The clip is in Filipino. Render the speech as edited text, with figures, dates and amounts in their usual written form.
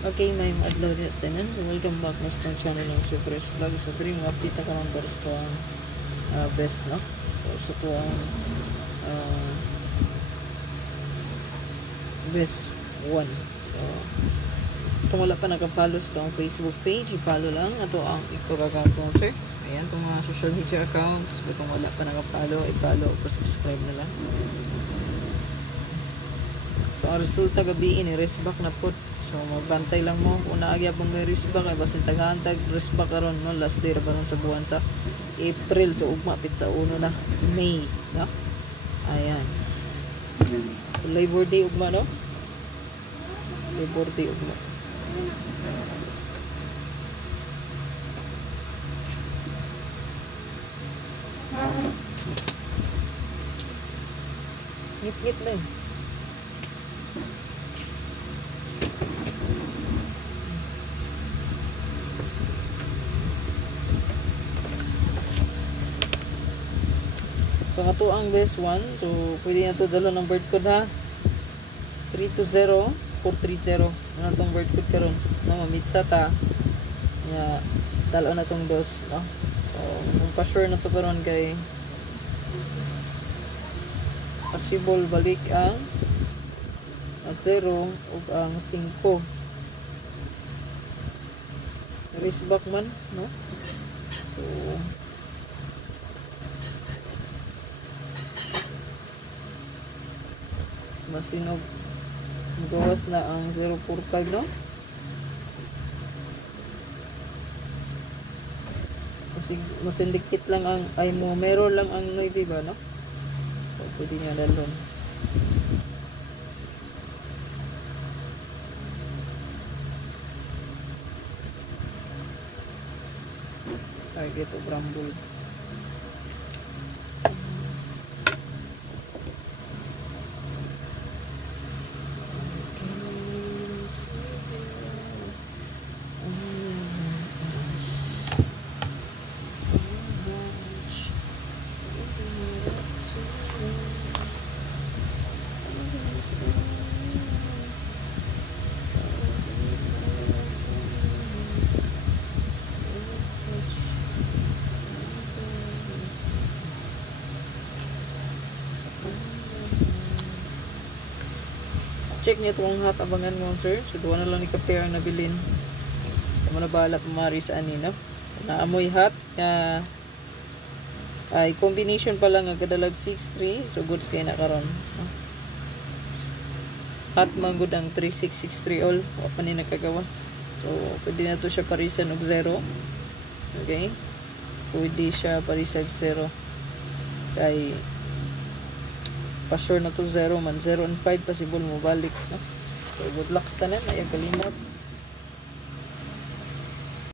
Okay, may adlaw rin sa tanan. So, welcome back na sa channel ng Super Vlog. So, diri mo update na karon para sa ang best, no? So, ito ang best 1. So, kung wala pa naka-follow sa ang Facebook page, i-follow lang. Ito ang account ko, sir. Ayan, itong mga social media accounts. Kung wala pa naka-follow, i-follow o subscribe na lang. So, ang resulta gabi ini resback na po. So, magbantay lang mo. Kung naagya pong may resback, ay basin tagahantag resback karon, no? Last day ra karon sa buwan sa April. So, ugmapit sa 1 na May, no? Ayan. Labor Day ugma, no? Labor Day ugma. Ngit-ngit lang. So, nga to ang best 1. So, pwede na to dalo ng bird code, ha? 320430. Ano tong bird code karon? No, mamitsa ta. Nga, dalo na tong dos, no? So, kung pa-sure na to karon kay possible balik ang 0 o ang 5. Race back man, no? So, masinog gawas na ang 045, no? Kasi masindikit lang ang ay mo meron lang ang navy ba, no? So, pwede niya dalon. Target o bramble. Check niyo itong hat abangan mo, sir. So, doon na lang ni kapare na bilin. Kung na bahala pumari sa anino. Naamoy hat. Ay, combination pa lang. Agadalag 6-3. So, goods kayo na karon. Hat manggod ang 3663 all. Wapa ni nagkagawas. So, pwede na to siya parisan og 0. Okay? Pwede siya parisan 0. Kay pa-sure na to 0 man. 0 and 5 possible mo balik, no? So, good luck sa tanan. Ayang kalimot.